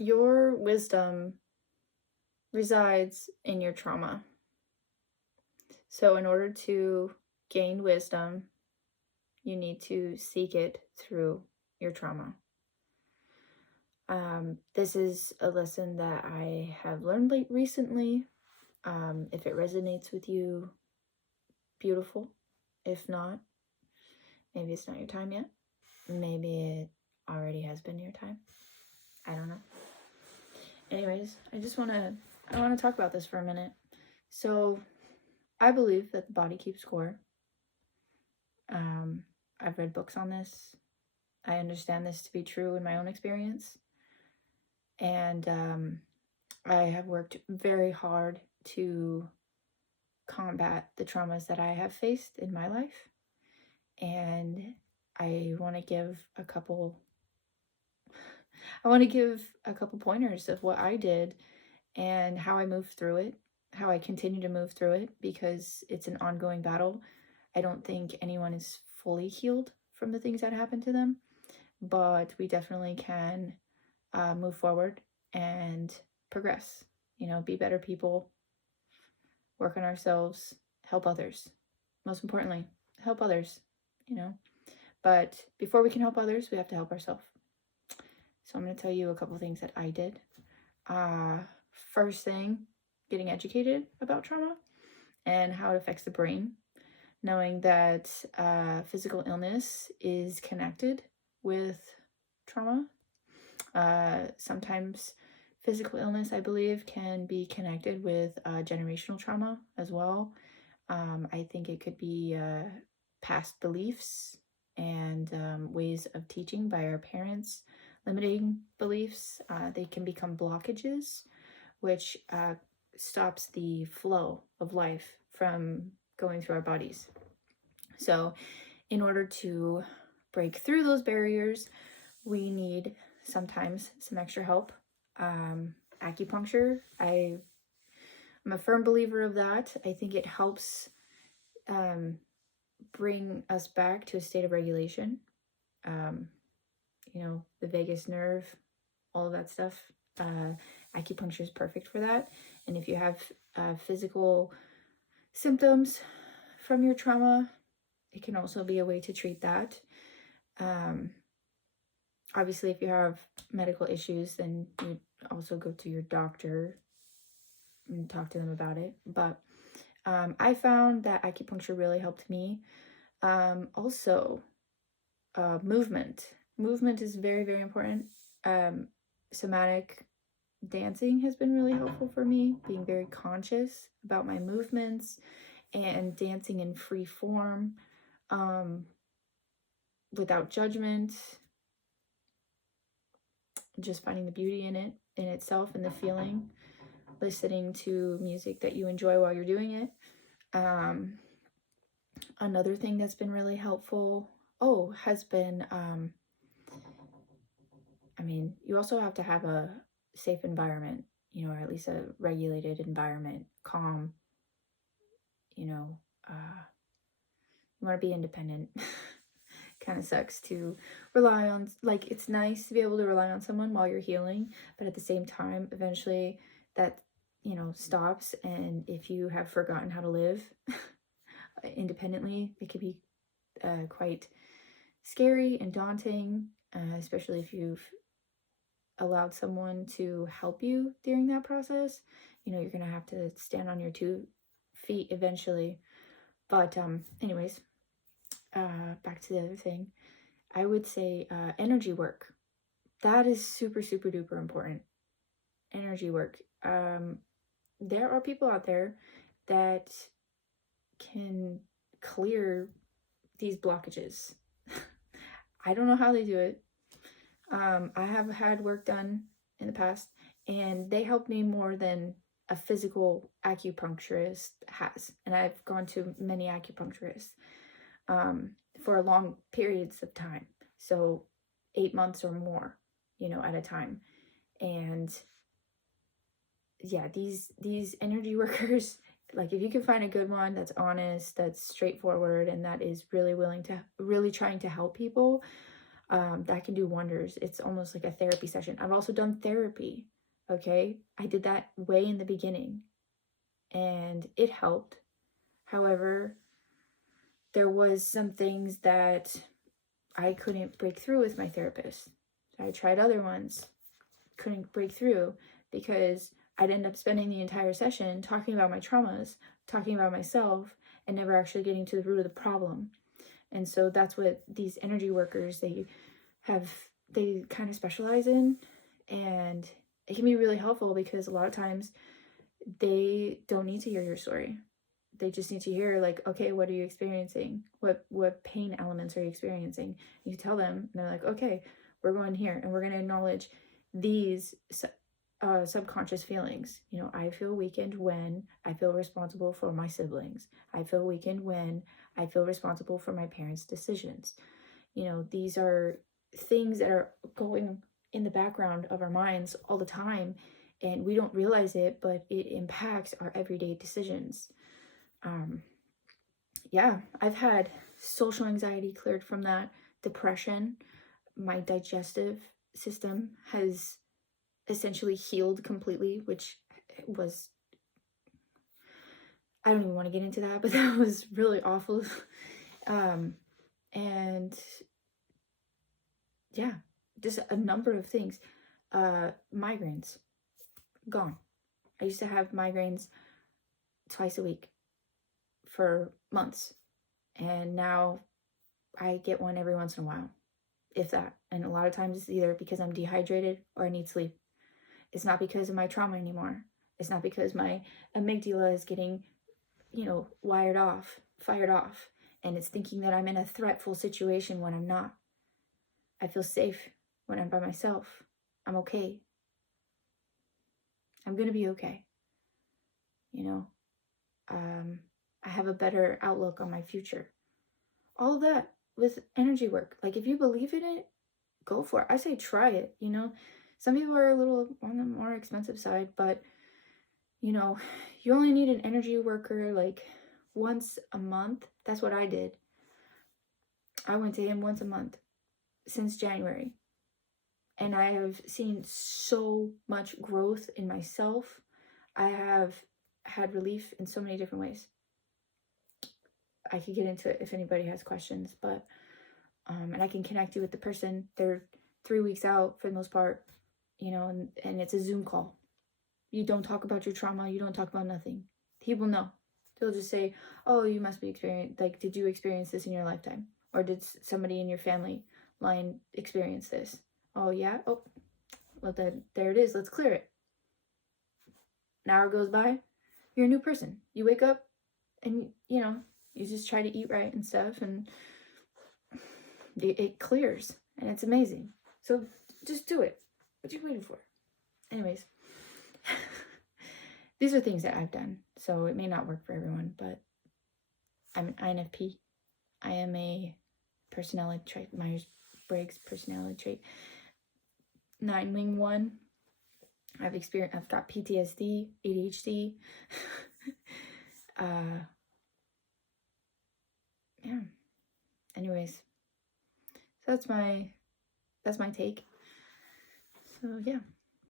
Your wisdom resides in your trauma. So, in order to gain wisdom, you need to seek it through your trauma. This is a lesson that I have learned recently. If it resonates with you, beautiful. If not, maybe it's not your time yet. Maybe it already has been your time. I don't know. Anyways, I want to talk about this for a minute. So, I believe that the body keeps score. I've read books on this. I understand this to be true in my own experience. And I have worked very hard to combat the traumas that I have faced in my life. And I want to give a couple pointers of what I did and how I moved through it, how I continue to move through it, because it's an ongoing battle. I don't think anyone is fully healed from the things that happened to them, but we definitely can move forward and progress, be better people, work on ourselves, help others. Most importantly, help others, But before we can help others, we have to help ourselves. So I'm going to tell you a couple things that I did. First thing, getting educated about trauma and how it affects the brain. Knowing that physical illness is connected with trauma. Sometimes physical illness, I believe, can be connected with generational trauma as well. I think it could be past beliefs and ways of teaching by our parents, limiting beliefs. They can become blockages, which stops the flow of life from going through our bodies. So in order to break through those barriers, we need sometimes some extra help. Acupuncture, I'm a firm believer of that. I think it helps bring us back to a state of regulation. The vagus nerve, all of that stuff. Acupuncture is perfect for that. And if you have physical symptoms from your trauma, it can also be a way to treat that. Obviously, if you have medical issues, then you also go to your doctor and talk to them about it. But I found that acupuncture really helped me. Also, movement. Movement is very, very important. Somatic dancing has been really helpful for me, being very conscious about my movements and dancing in free form, without judgment, just finding the beauty in it, in itself, and the feeling, listening to music that you enjoy while you're doing it. Another thing that's been really helpful, has been, you also have to have a safe environment, or at least a regulated environment, calm, you want to be independent. Kind of sucks to rely on, it's nice to be able to rely on someone while you're healing, but at the same time, eventually that, stops. And if you have forgotten how to live independently, it could be quite scary and daunting, especially if you've allowed someone to help you during that process. You're going to have to stand on your 2 feet eventually. But anyways, back to the other thing, I would say energy work. That is super, super duper important. Energy work. There are people out there that can clear these blockages. I don't know how they do it. I have had work done in the past, and they helped me more than a physical acupuncturist has. And I've gone to many acupuncturists for long periods of time. So 8 months or more, at a time. And yeah, these energy workers, if you can find a good one that's honest, that's straightforward, and that is really trying to help people, that can do wonders. It's almost like a therapy session. I've also done therapy, okay? I did that way in the beginning, and it helped. However, there was some things that I couldn't break through with my therapist. I tried other ones, couldn't break through, because I'd end up spending the entire session talking about my traumas, talking about myself, and never actually getting to the root of the problem. And so that's what these energy workers, they kind of specialize in, and it can be really helpful because a lot of times they don't need to hear your story. They just need to hear, like, okay, what are you experiencing? What pain elements are you experiencing? You tell them, and they're like, okay, we're going here, and we're going to acknowledge these subconscious feelings. You know, I feel weakened when I feel responsible for my siblings. I feel weakened when I feel responsible for my parents' decisions. You know, these are things that are going in the background of our minds all the time, and we don't realize it, but it impacts our everyday decisions. Yeah, I've had social anxiety cleared from that, depression. My digestive system has essentially healed completely, which was, I don't even want to get into that, but that was really awful. And yeah, just a number of things. Migraines, gone. I used to have migraines twice a week for months, and now I get one every once in a while, if that. And a lot of times it's either because I'm dehydrated or I need sleep. It's not because of my trauma anymore. It's not because my amygdala is getting, fired off, and it's thinking that I'm in a threatful situation when I'm not. I feel safe when I'm by myself. I'm okay. I'm gonna be okay. I have a better outlook on my future. All of that with energy work. Like, if you believe in it, go for it. I say try it. Some people are a little on the more expensive side, but you only need an energy worker like once a month. That's what I did. I went to him once a month since January, and I have seen so much growth in myself. I have had relief in so many different ways. I could get into it if anybody has questions, but and I can connect you with the person. They're 3 weeks out for the most part, and it's a Zoom call. You don't talk about your trauma. You don't talk about nothing. He will know. They'll just say, oh, you must be did you experience this in your lifetime? Or did somebody in your family line experience this? Oh, yeah? Oh, well, then there it is. Let's clear it. An hour goes by. You're a new person. You wake up and, you just try to eat right and stuff, and it clears, and it's amazing. So just do it. What are you waiting for? Anyways, these are things that I've done, so it may not work for everyone, but I'm an INFP. I am a personality trait, Myers-Briggs personality trait. 9-wing-1. I've got PTSD, ADHD. Yeah. Anyways, so that's my take. So yeah.